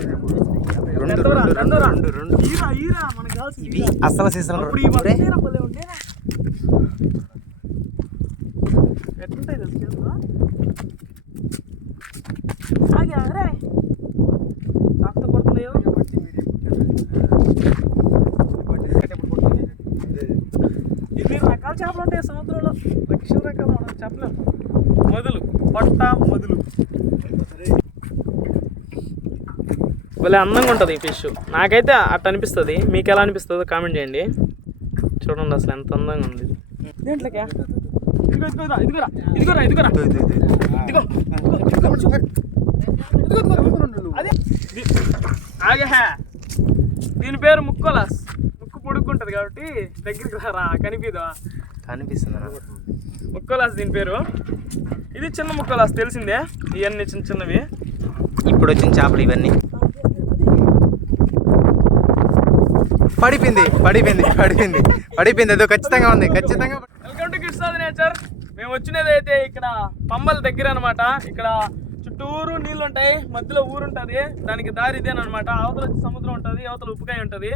రెండు? రెండు ఇవి. అసలు ఎన్ని రకాల చేపలు ఉంటాయి సముద్రంలో. లక్షల రకాలు మనం చెప్పలేం మొదలు పొట్ట మొదలు భలే అందంగా ఉంటుంది ఈ ఫిష్. నాకైతే అట్ట అనిపిస్తుంది. మీకు ఎలా అనిపిస్తుందో కామెంట్ చేయండి. చూడండి అసలు ఎంత అందంగా ఉంది. ఇది. దేంట్లోకే? ఇదిగో ఇదిగోరా ఇదిగోరా ఇదిగోరా ఇదిగోరా. ఇదిగో ఇదిగో, ఇదిగో, చూడు. ఇదిగో, ఇదిగో, ఇదిగో. అదే ఇది- ఆగే దీని పేరు ముక్కోలాస్. ముక్కు పొడుక్కుంటది కాబట్టి దగ్గరికి రా కనిపిదా? కనిపిస్తుంది? ముక్కోలాస్ దీని పేరు. ఇది చిన్న ముక్కోలాస్ తెలిసిందే? ఇవన్నీ చిన్న చిన్నవి. ఇప్పుడు వచ్చిన చేపలు ఇవన్నీ. పడిపోయింది పడిపోయింది పడిపోయింది పడిపోయింది అదో ఖచ్చితంగా ఉంది ఖచ్చితంగా వెల్కమ్ టు కిడ్స్ నేచర్ మేము వచ్చినది అయితే ఇక్కడ పంబల దగ్గర అనమాట ఇక్కడ చుట్టూరు నీళ్ళు ఉంటాయి మధ్యలో ఊరు ఉంటుంది. దానికి దారి ఇదేనమాట అవతల వచ్చి సముద్రం ఉంటుంది అవతల ఉప్పుకాయ ఉంటుంది.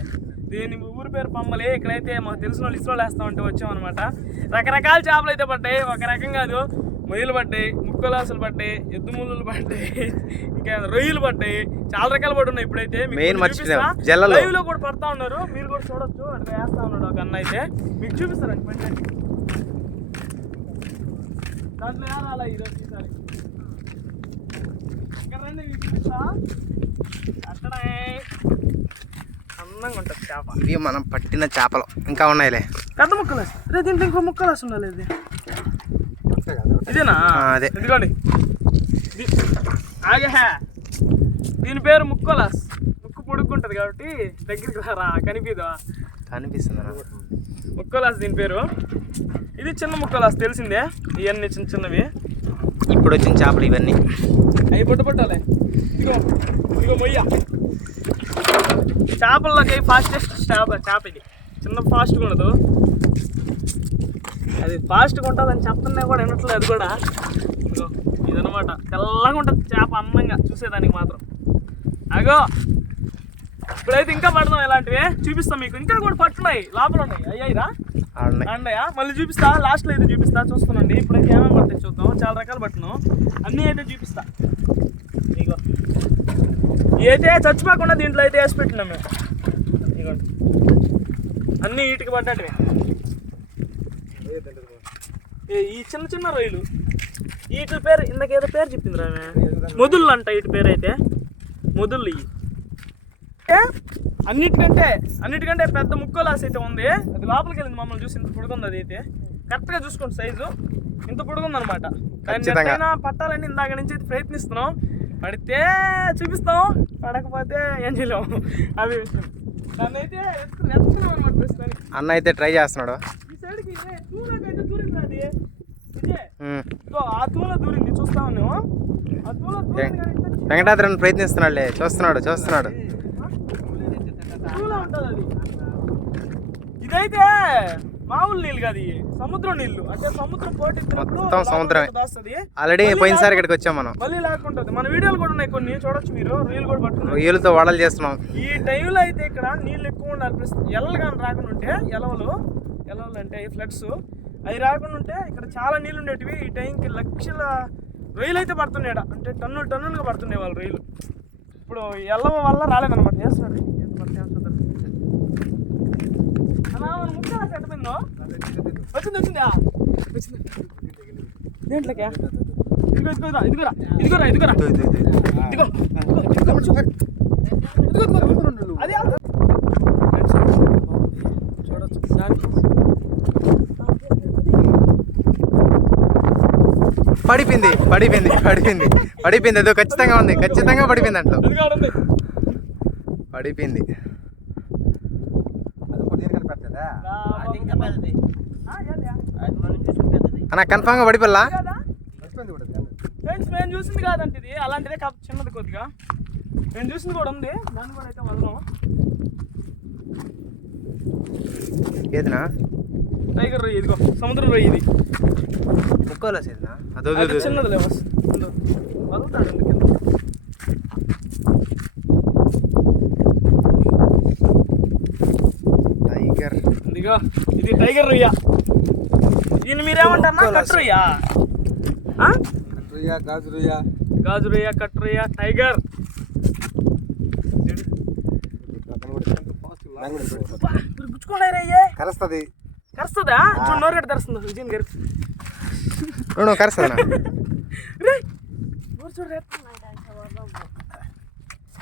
దీని ఊరు పేరు పంబలి. ఇక్కడైతే మాకు తెలిసిన వాళ్ళు ఇస్రోలు వేస్తా ఉంటే వచ్చామన్నమాట. రకరకాల చేపలు అయితే పడ్డాయి. ఒక రకం కాదు. మొయ్యలు పడ్డాయి ముక్కలాసులు పడ్డాయి ఎద్దు ముళ్ళు పడ్డాయి ఇంకా రొయ్యలు పడ్డాయి చాలా రకాలు పడి ఉన్నాయి ఇప్పుడైతే. జల్లలు. Live లో కూడా పడతా ఉన్నారు. మీరు కూడా చూడొచ్చు. అక్కడ వేస్తా ఉన్నాడు ఒక అన్న అయితే. మీకు చూపిస్తారండి పండి దాంట్లో ఈరోజు ఈసారి ఇక్కడ రండి మీకు చూపిస్తా. అక్కడే అందంగా ఉంటుంది చేప. ఇవి మనం పట్టిన చేపలు. ఇంకా ఉన్నాయిలే. పెద్ద ముక్కలు. రే దీంట్లో ఇంకో ముక్కలు ఇది. ఇదేనా? అదే. ఇదిగోండి. ఇది- ఆగే దీని పేరు ముక్కోలాస్. ముక్కు పొడుక్కుంటది కాబట్టి దగ్గరికి రా కనిపిదా? కనిపిస్తుంది? ముక్కోలాస్ దీని పేరు. ఇది చిన్న ముక్కోలాస్ తెలిసిందే? ఇవన్నీ చిన్న చిన్నవి. ఇప్పుడు వచ్చిన చేపలు ఇవన్నీ. అవి పొట్టు పట్టాలి. ఇదిగో ఇదిగో మొయ్య. చేపల్లోకి ఫాస్టెస్ట్ చేప చేప ఇది. చిన్న ఫాస్ట్గా ఉండదు. అది ఫాస్ట్గా ఉంటుందని చెప్తున్నా కూడా వినట్లేదు అది కూడా ఇదనమాట తెల్లగా ఉంటుంది చేప అందంగా చూసేదానికి మాత్రం. అగో ఇప్పుడైతే ఇంకా పడదాం ఇలాంటివి. చూపిస్తాం మీకు. ఇంకా కూడా పట్టున్నాయి లోపల ఉన్నాయి అయ్యాయిరా అండయా మళ్ళీ చూపిస్తా. లాస్ట్లో అయితే చూపిస్తా. చూస్తానండి ఇప్పుడైతే ఏమేమి పడతాయి చూద్దాం. చాలా రకాలు పట్టును అన్నీ అయితే చూపిస్తా. ఇగో అయితే చచ్చిపోకుండా దీంట్లో అయితే వేసి పెట్టినాం మేము. ఇగోండి అన్నీ వీటికి పడ్డటివి ఈ చిన్న చిన్న రొయ్యలు వీటి పేరు ఇందాకేదో పేరు చెప్పింది రామే మొదుళ్ళు అంట వీటి పేరు అయితే మొదుళ్ళు ఇవి? అన్నిటికంటే అన్నిటికంటే పెద్ద ముక్కలాస్ అయితే ఉంది. అది లోపలికి వెళ్ళింది మమ్మల్ని చూసి ఇంత పొడుగుంది అది అయితే. కరెక్ట్గా చూసుకోండి సైజు ఇంత పొడుగుంది అనమాట పట్టాలని ఇందాక నుంచి అయితే ప్రయత్నిస్తున్నాం. పడితే చూపిస్తాం. పడకపోతే ఏం చేయలేము అది విషయం. అన్న అయితే ట్రై చేస్తున్నాడు వెంకటాద్రని ప్రయత్నిస్తున్నాడులే చూస్తున్నాడు చూస్తున్నాడు ఇదైతే మామూలు నీళ్ళు కాదు ఇవి సముద్రం నీళ్ళు. అంటే సముద్రం పోటీ మొత్తం సముద్రమే. ఆల్రెడీ పోయినసారి ఇక్కడికి వచ్చాం మనం. మళ్ళీ లేకుంటుంది మన వీడియోలు కూడా ఉన్నాయి కొన్ని. చూడొచ్చు మీరు. రీల్ కూడా పట్టుకున్నారు రొయ్యలతో వడలు చేస్తున్నాం. ఈ టైంలో అయితే ఇక్కడ నీళ్ళు ఎక్కువ ఉండాలి. ఎల్లలు కానీ రాకుండా ఉంటే ఎలవలు ఎలవలు అంటే ఫ్లడ్స్ అవి రాకుండా ఉంటే ఇక్కడ చాలా నీళ్ళు ఉండేటివి. ఈ టైంకి లక్షల రొయ్యలు అయితే పడుతున్నాయి. అంటే టన్నులు టన్నులుగా పడుతున్నాయి వాళ్ళు రొయ్యలు. ఇప్పుడు ఎల్లవ వల్ల రాలేదన్నమాట. వేస్తున్నాడు ఎంత పడితే అంత చూద్దాం. అన్నా, మన ముక్క ఎట్టపోయిందో వచ్చింది వచ్చిందా. దేంట్లోకే? ఇదిగో ఇదిగోరా ఇదిగోరా ఇదిగో. అది పడిపోయింది పడిపోయింది పడిపోయింది. పడిపోయింది అదో ఖచ్చితంగా ఉంది ఖచ్చితంగా పడిపోయింది అంట్లో ఉంది పడిపోయింది. అన్న కన్ఫామ్గా పడిపోల్లా కాదా? ఫ్రెండ్స్ మేము చూసింది కాదంటే ఇది అలాంటిదే కాదు చిన్నది కొద్దిగా నేను చూసింది కూడా ఉంది దాన్ని కూడా అయితే వదలం ఏదినా టైగర్ రొయ్యి ఇదిగో సముద్రం రొయ్యి ఇది సేదినా అదో అది చిన్నది లేవస్ వదులుతాడు కింద ఇగో ఇది టైగర్ రొయ్య. దీన్ని మీరేమంటారా? కట్ రొయ్య? రొయ్య గాజు రొయ్య. గాజు రొయ్య కట్ రొయ్య టైగర్. కరుస్తుంది. కరుస్తుందా? చూడు నోరు కట్టి తెరుస్తుంది విజయన్ గారు చూడు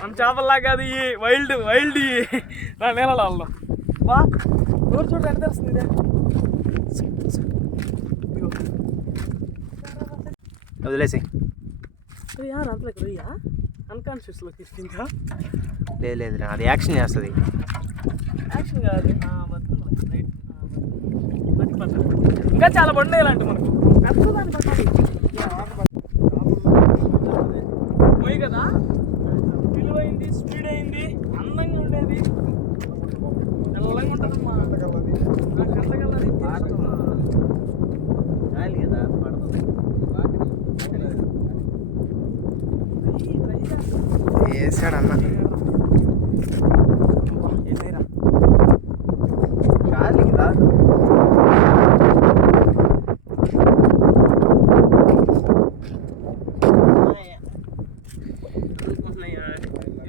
మన చేపల్లా కాదు ఈ వైల్డ్ వైల్డ్ నా వాళ్ళు బా. నోరు చూడు ఎట్ట తెరుస్తుంది ఇదే. వదిలేసి యారు అంతలో రొయ్య అన్కాన్షియస్లో తీసుకుంటా. లేదు లేదు అది యాక్షన్ చేస్తుంది. యాక్షన్ కాదు. ఇంకా చాలా బండి ఇలాంటి మనకు. పోయి కదా? విలువైంది స్పీడ్ అయింది అందంగా ఉండేది. తెల్లంగా అన్న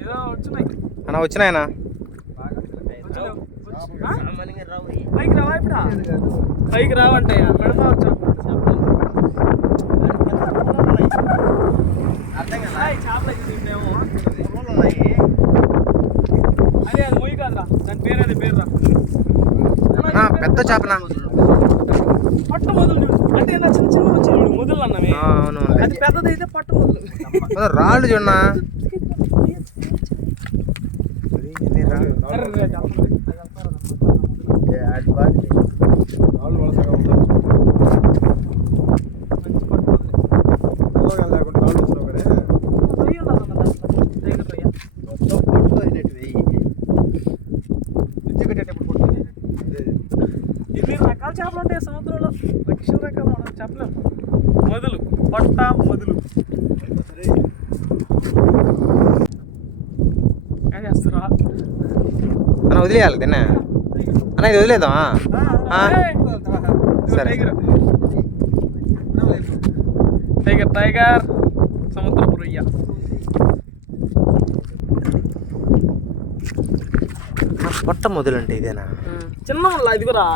ఏదో వచ్చినాయి. అన్న వచ్చినాయనా పైకి రావా ఇప్పుడు పైకి రావంటే పెడతా వచ్చా అయితే పెద్ద చేపనా పట్ట మొదలు అంటే చిన్న చిన్న వచ్చి చూడు మొదలు అన్నవి ఆ, అవును. అది పెద్దదైతే పట్ట మొదలు. రాళ్ళు చూడనా అరే, వలసగా ఉంటారు మంచి పట్ట. తెల్లగా లేకుండా రొయ్య రొయ్య. పిచ్చి కట్టేటప్పుడు అదే. ఎన్ని రకాల చేపలు ఉంటాయి సముద్రంలో. లక్షల రకాలు మనం చెప్పలేము మొదలు. పొట్ట మొదలు. ఏం చేస్తారా అన్న వదిలేయాలి తిన్నా. అన్న ఇది! ఇదిగో సరే. టైగర్ టైగర్ సముద్రపు రొయ్య పొట్ట మొదలంటే ఇదేనా? చిన్న ముళ్ళ ఇదిగోరా.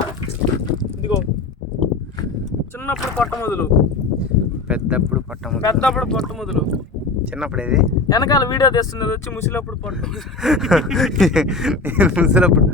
ఇదిగో. చిన్నప్పుడు పొట్ట మొదలు. పెద్దప్పుడు పొట్ట మొదలు. పెద్దప్పుడు పొట్ట మొదలు. చిన్నప్పుడు ఇది వెనకాల వీడియో తెస్తున్నది వచ్చి ముసిలప్పుడు పొట్ట ముసలప్పుడు.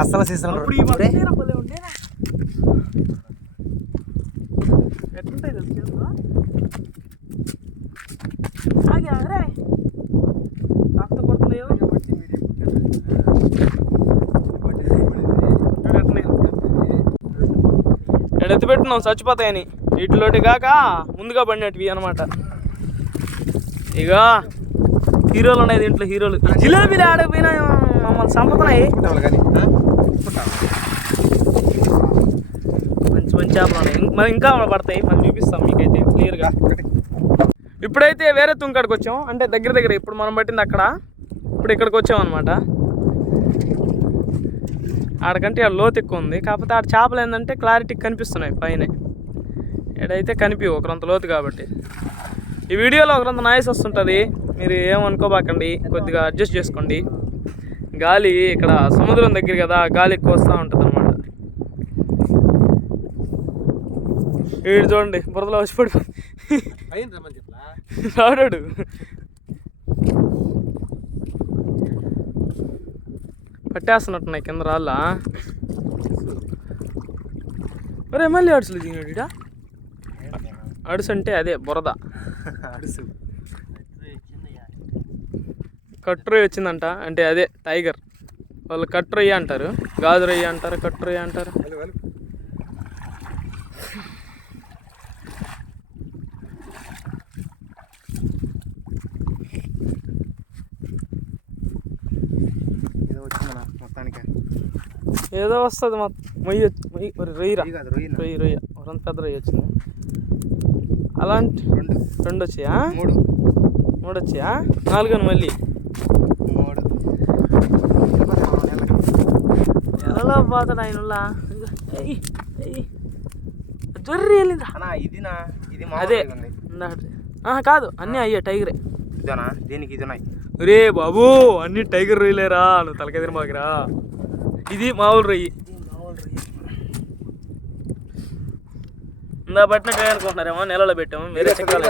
అసలు సీజన్ అప్పుడు ఈ వర్షం భలే ఉండేనా ఎట్లుంటాయి తెలుసు చేతులు? ఆగి ఆగరే రక్త కొడుతున్నాయో ఇక్కడ ఎత్తి పెట్టున్నాం చచ్చిపోతాయని వీటిలోటి కాక ముందుగా పడినట్టువి అనమాట ఇక హీరోలు ఉన్నాయి దీంట్లో హీరోలు జిలేబీలు ఆడకపోయినా మమ్మల్ని చంపుతున్నాయి కానీ మంచి మంచి చేపలు ఉన్నాయి. మరి ఇంకా పడతాయి. మనం చూపిస్తాం మీకైతే. క్లియర్గా ఇప్పుడైతే వేరే తుంకాడికి వచ్చాం. అంటే దగ్గర దగ్గర ఇప్పుడు మనం పట్టింది అక్కడ. ఇప్పుడు ఇక్కడికి వచ్చాం అనమాట ఆడకంటే ఆడ లోతు ఎక్కువ ఉంది. కాకపోతే ఆడ చేపలు ఏంటంటే క్లారిటీ కనిపిస్తున్నాయి పైన. ఇక్కడైతే కనిపి ఒకరంత లోతు కాబట్టి. ఈ వీడియోలో ఒకరంత నాయిస్ వస్తుంటుంది. మీరు ఏమనుకోబాకండి. కొద్దిగా అడ్జస్ట్ చేసుకోండి. గాలి ఇక్కడ సముద్రం దగ్గర కదా గాలి ఎక్కువ వస్తూ ఉంటుంది వీడు చూడండి బురదలో వచ్చి పడిపోయి పైన రమ్మని చెప్పలా రాడాడు పట్టేస్తున్నట్టున్నాయి కింద రాళ్ళ. ఒరే మళ్ళీ అడుసులు దిగినాడు అడుసు అంటే అదే బురద. అడుసు. కట్రొయ్య వచ్చిందంట అంటే అదే టైగర్. వాళ్ళు కట్రొయ్య అంటారు గాజు రొయ్య అంటారు కట్రొయ్య అంటారు వెళ్ళు వెళ్ళు ఏదో వస్తుంది మా మొయ్యి వచ్చి- మొయ్యి రొయ్యరా. రొయ్యన రొయ్యి రొయ్య ఒక పెద్ద రొయ్య వచ్చింది. అలాంటి రెండు. రెండు వచ్చాయా మూడు. మూడు వచ్చాయా నాలుగు మళ్ళీ. మూడు. ఎలా పోతాడు ఆయన జొర్రి వెళ్ళిందా ఇదినా? ఇది అదే. కాదు అన్నీ అయ్యా టైగరే. ఇదేనా? దీనికి ఇది ఉన్నాయి రే బాబు అన్ని టైగర్ రొయ్యలేరా? నువ్వు తలకెదిరి మాకురా ఇది మామూలు రొయ్యి. ఇందా పట్టినట్టు అనుకుంటున్నారేమో నెలలో పెట్టాము వేరే చెక్కలు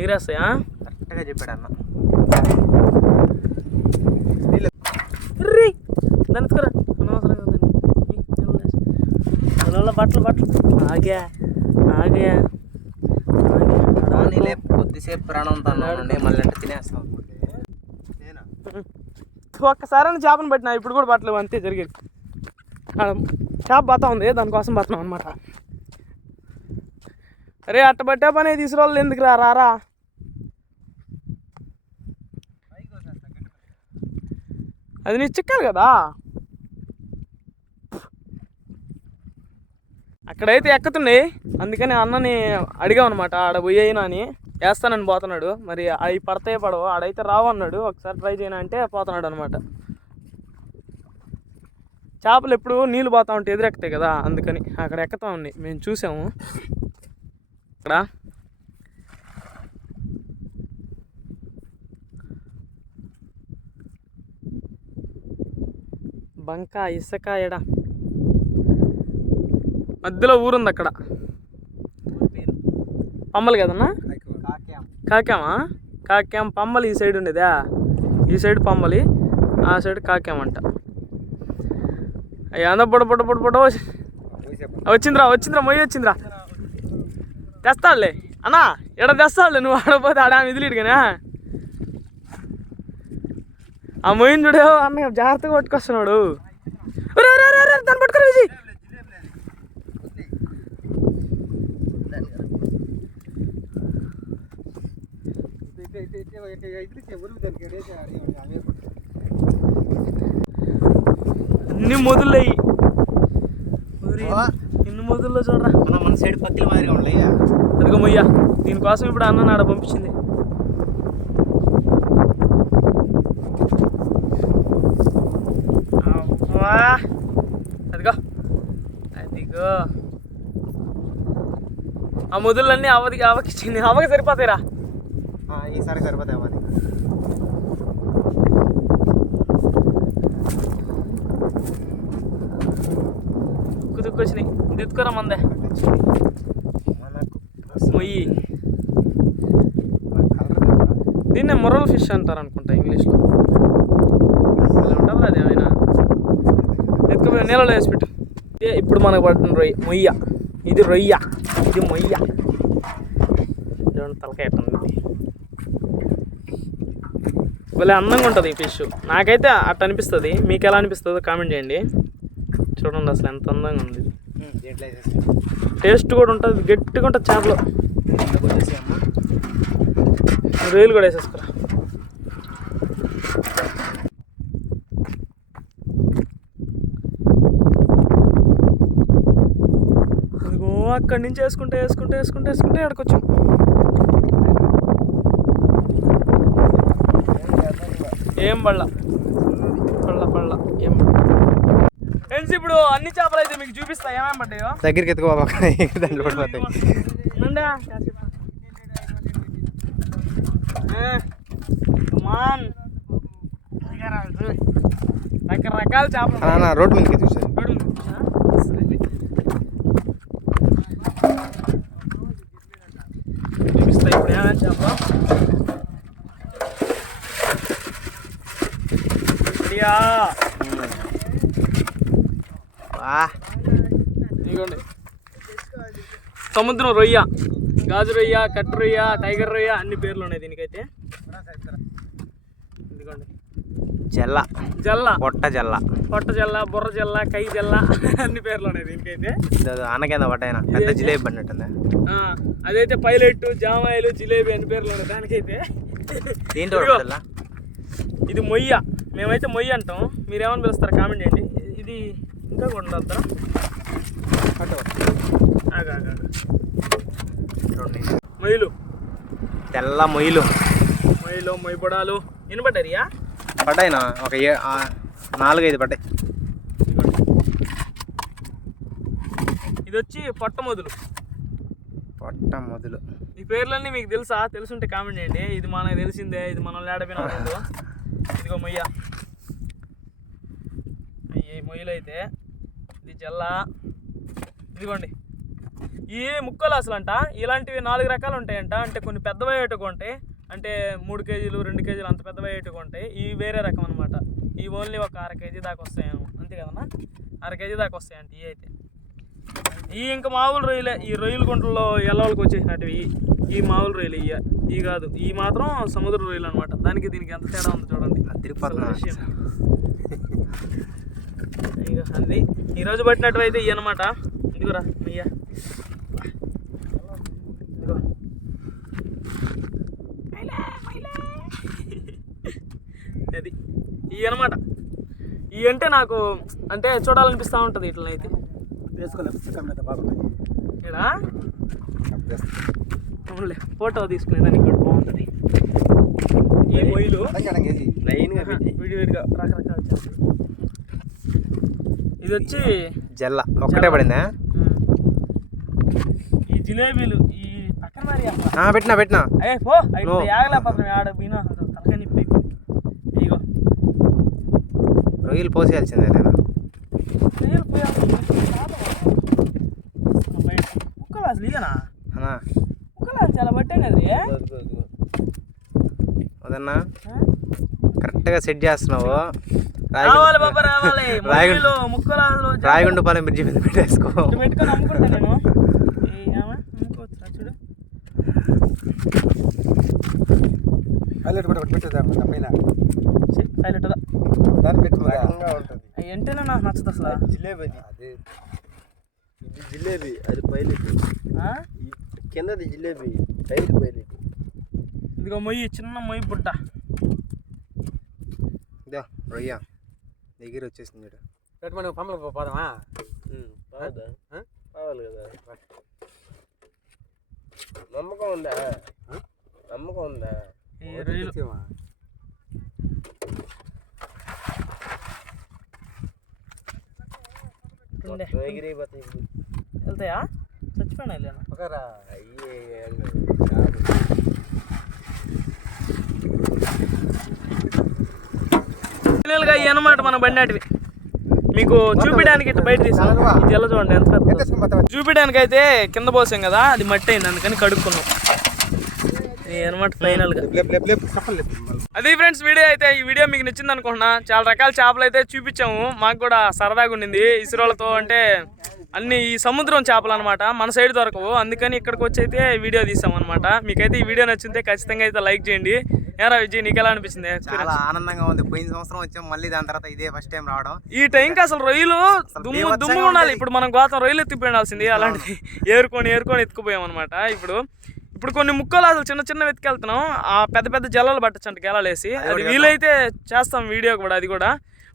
ఎగిరేస్తాయా కరెక్ట్గా చెప్పాడు అన్న. దాన్ని ఎత్తుకురా. అనవసరం నెలలో బట్టలు బట్టలు. ఆగా ఆగా కొద్దిసేపు ప్రాణం తానండి మళ్ళీ అంటే తినేస్తాం. ఒక్కసారి చేపను పట్టినా ఇప్పుడు కూడా పట్టలేవు అంతే జరిగేది. చేప బతా ఉంది దానికోసం పట్టినాం అనమాట అరే అట్ట పట్టే పని తీసుకురావాలి ఎందుకు రా రారా? అది నీ చిక్కాలి కదా? అక్కడైతే ఎక్కుతున్నాయి అందుకని అన్నని అడిగామన్నమాట ఆడ పోయేనా అని. వేస్తానని పోతున్నాడు. మరి అవి పడతాయి పడవు ఆడైతే రావు అన్నాడు. ఒకసారి ట్రై చేయను అంటే పోతున్నాడు అనమాట చేపలు ఎప్పుడు నీళ్ళు పోతా ఉంటే ఎదురెక్కుతాయి కదా అందుకని అక్కడ ఎక్కుతా ఉన్నాయి. మేము చూసాము. ఇక్కడ బంక ఇసుక ఎడ? మధ్యలో ఊరుంది అక్కడ. పమ్మలు కదన్నా? కాకామా? కాకాం పమ్మలు ఈ సైడ్ ఉండేదా? ఈ సైడ్ పమ్మలి ఆ సైడ్ కాకామంట అయ్యా అందా పొడ పొడ పొడ పొడ వచ్చిందిరా వచ్చిందిరా మొయ్యి వచ్చిందిరా. తెస్తాడులే అన్నా ఎడ తెస్తాడులే నువ్వు? ఆడపోతే ఆడ మిదిలిడు కానీ ఆ మొయ్యిని చూడే అన్న జాగ్రత్తగా పట్టుకొస్తున్నాడు. ఒరే, ఒరే, దాన్ని పట్టుకురా విజయ్ అన్ని మొదలయ్యి ఇన్ని మొదల్లో చూడరా. మన మన సైడ్ పక్కిల మాదిరిగా ఉండయ్యా అదిగో మొయ్య దీనికోసం ఇప్పుడు అన్న నాడ పంపించింది. అబ్బా. అదిగో. అదిగో. ఆ మొదలన్నీ అవదికి అవకిచ్చింది అవకి సరిపోతాయిరా. ఈసారి సరిపోతాయి మాది దుక్కు దుక్కు వచ్చినాయి మందే. మొయ్యి. దీన్నే మొరల్ ఫిష్ అంటారు అనుకుంటా ఇంగ్లీష్లో. ఇలా ఉంటుంది అది ఏమైనా? ఎత్తుకుపోయి నీళ్ళలో వేసి పెట్టు ఇప్పుడు మనకు పడుతున్న రొయ్య. మొయ్య. ఇది రొయ్య. ఇది మొయ్య. తలకాయ భలే అందంగా ఉంటుంది ఈ ఫిష్. నాకైతే అట్ట అనిపిస్తుంది. మీకు ఎలా అనిపిస్తుందో కామెంట్ చేయండి. చూడండి అసలు ఎంత అందంగా ఉంది. టేస్ట్ కూడా ఉంటుంది గట్టిగా ఉంటుంది చేపలు. రొయ్యలు కూడా వేసేసుకురా. అక్కడి నుంచి వేసుకుంటే వేసుకుంటే వేసుకుంటే వేసుకుంటే ఎక్కడికొచ్చాం ఏం పళ్ళ? పళ్ళ పళ్ళ. ఏం ఫ్రెండ్స్ ఇప్పుడు అన్ని చేపలు అయితే మీకు చూపిస్తా. ఏమేమి పడ్డాయో? దగ్గరికి ఎత్తుకో బాబా. దాంట్లో పడిపోతాయి. రకరకాల చేపలు రోడ్డు మీదకి చూడు ఉంది. చూపిస్తా ఇప్పుడు ఏమేమి చేప ఇదిగోండి. సముద్రం రొయ్య గాజు రొయ్య కట్టు రొయ్య టైగర్ రొయ్య అన్ని పేర్లు ఉన్నాయి దీనికైతే. ఇదిగోండి. జల్ల. జల్ల. పొట్ట జల్ల. పొట్ట జల్ల బుర్ర జల్ల కై జల్ల అన్ని పేర్లు ఉన్నాయి దీనికైతే. ఇది అన్నకేంద పడ్డాయన పెద్ద జిలేబీ పడినట్టుంది ఆ, అదైతే పైలట్ జామాయిలు జిలేబీ అన్ని పేర్లు ఉన్నాయి దానికైతే. దీంట్లో ఇది మొయ్య. మేమైతే మొయ్య అంటాం. మీరేమని పిలుస్తారు కామెంట్ చేయండి. ఇది ఇంకా కూడా ఉండద్దా ఆగా ఆగా. మొయ్యలు. తెల్ల మొయ్యలు. మొయ్యలు మొయ్యపడాలు వినపడ్డారియా పడ్డాయినా? ఒక ఏ నాలుగైదు పడ్డాయి. ఇది వచ్చి పొట్ట మొదలు. పొట్ట మొదలు. ఈ పేర్లన్నీ మీకు తెలుసా? తెలుసుంటే కామెంట్ చేయండి. ఇది మనకు తెలిసిందే. ఇది మనం లేడపోయినా ఇదిగో మొయ్య. ఈ మొయ్యలు అయితే ఇది జల్ల. ఇదిగోండి. ఈ ముక్కలు అసలు అంట ఇలాంటివి నాలుగు రకాలు ఉంటాయంట అంటే కొన్ని పెద్దవయ్యేట్టుగా ఉంటాయి. అంటే మూడు కేజీలు రెండు కేజీలు అంత పెద్దవయ్యేట్టుగా ఉంటాయి. ఇవి వేరే రకం అనమాట ఈ ఓన్లీ ఒక అర కేజీ దాకా వస్తాయేమో. అంతే కదన్నా? అర కేజీ దాకా వస్తాయంట ఇవి అయితే. ఈ ఇంకా మామూలు రొయ్యలే. ఈ రొయ్యల గుంటల్లో ఎల్లవలకు వచ్చేసినట్టువి ఈ మామూలు రొయ్యలు ఇయ్య. ఈ కాదు ఈ మాత్రం సముద్ర రొయ్యలు అనమాట దానికి దీనికి ఎంత తేడా ఉంది చూడండి. విషయం. ఇక అది. ఈరోజు పట్టినట్టు అయితే ఇవి అనమాట ఇదిగోరా అయ్య. అది. ఇవి అనమాట ఇవి అంటే నాకు అంటే చూడాలనిపిస్తూ ఉంటుంది ఇట్లనైతే. వేసుకోలేదు ఇక్కడ అవునులే ఫోటో తీసుకునేదానికి కూడా బాగుంటుంది. ఈ మొయ్యలు లైన్గా విడివిడిగా రకరకాల. ఇది వచ్చి జల్ల. ఒక్కటే పడిందా? ఈ జిలేబీలు ఈ పక్కన మరి పెట్టినా పెట్టినా. అయ్యే పో. No. యాగలేకపోతున్నాం ఆడ బినా తలకాయ నిప్పి. ఇదిగో. రొయ్యలు పోసేయాల్సిందే లేనా నీళ్ళు పోయాలి. బయట. కుక్కలు అసలు ఇదేనా అన్నా కుక్కలు అసలు చాలా పట్టాం కదా రే. వదన్నా ఆ? కరెక్ట్గా సెట్ చేస్తున్నావు? రావాలి బాబా రావాలి. రాయగండ మొయ్యలు, ముక్కలు అసలు రాయగుండపాలెం బ్రిడ్జి మీద పెట్టేసుకో. ఇటు పెట్టుకొని అమ్ముకుంటా నేను. ఏ ఏమా? అమ్ముకోవచ్చురా చూడు. హైలైట్ కూడా ఒకటి పెట్టేద్దాం పైన పైలట్. దాన్ని పెట్టి ఉంటుంది. అవి ఎంటేనే నాకు నచ్చదు అసలు. జిలేబీ. అది అదే. ఇది జిలేబీ అది పైలట్. ఆ? కిందది జిలేబీ పైకి పైలట్. ఇదిగో మొయ్యి చిన్న మొయ్యి బుట్ట ఇదో రొయ్య. దగ్గర వచ్చేసింది పెట్టి మనం పంపలు పోదామా? కావాలి కదా. నమ్మకం ఉందా? నమ్మకం ఉందా? వెళ్తాయా? చచ్చిపోయినా లేనా ఒకరా అయ్యే ఏం కాదు. చాలు. ఫైనల్గా ఈ అన్నమాట మన బండాటివి మీకు చూపించడానికి ఇట్లా బయట తీసాను ఈ జల్ల చూడండి ఎంత? చూపించడానికి అయితే కింద పోసాం కదా అది మట్టి అయింది అందుకని కడుక్కున్నాం. అనమాట ఫైనల్గా. అది ఫ్రెండ్స్ వీడియో అయితే ఈ వీడియో మీకు నచ్చింది అనుకుంటున్నా. చాలా రకాల చేపలు అయితే చూపించాము. మాకు కూడా సరదాగా ఉండింది. ఇసురోలతో అంటే అన్ని ఈ సముద్రం చేపలు అనమాట మన సైడ్ దొరకవు. అందుకని ఇక్కడికి వచ్చి అయితే వీడియో తీసాం అనమాట మీకైతే ఈ వీడియో నచ్చితే ఖచ్చితంగా అయితే లైక్ చేయండి. ఏరా విజయ్ నీకు ఎలా అనిపించింది? చాలా ఆనందంగా ఉంది. పోయిన సంవత్సరం వచ్చాం మళ్ళీ దాని తర్వాత ఇదే ఫస్ట్ టైం రావడం. ఈ టైంకి అసలు రొయ్యలు దుమ్ము దుమ్ము ఉండాలి. ఇప్పుడు మనం గోతం రొయ్యలు ఎత్తిపోయాల్సింది అలాంటిది. ఏరుకొని ఏరుకొని ఎత్తుకుపోయాం అనమాట ఇప్పుడు ఇప్పుడు కొన్ని ముక్కలు అసలు చిన్న చిన్న వెతికెళ్తున్నాం ఆ పెద్ద పెద్ద జల్లలు పట్టచ్చంట గెలాలేసి. అది వీలైతే చేస్తాం వీడియో కూడా అది కూడా.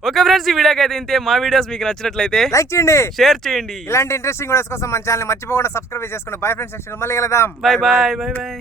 ఓకే ఫ్రెండ్స్ ఈ వీడియోకి అయితే ఇంతే. మా వీడియోస్ మీకు నచ్చినట్లయితే లైక్ చేయండి. షేర్ చేయండి. ఇలాంటి ఇంట్రెస్టింగ్ వీడియోస్ కోసం మన ఛానల్ మర్చిపోకుండా సబ్స్క్రైబ్ చేసుకోండి బై ఫ్రెండ్స్ మళ్ళీ కలుద్దాం. Bye bye bye bye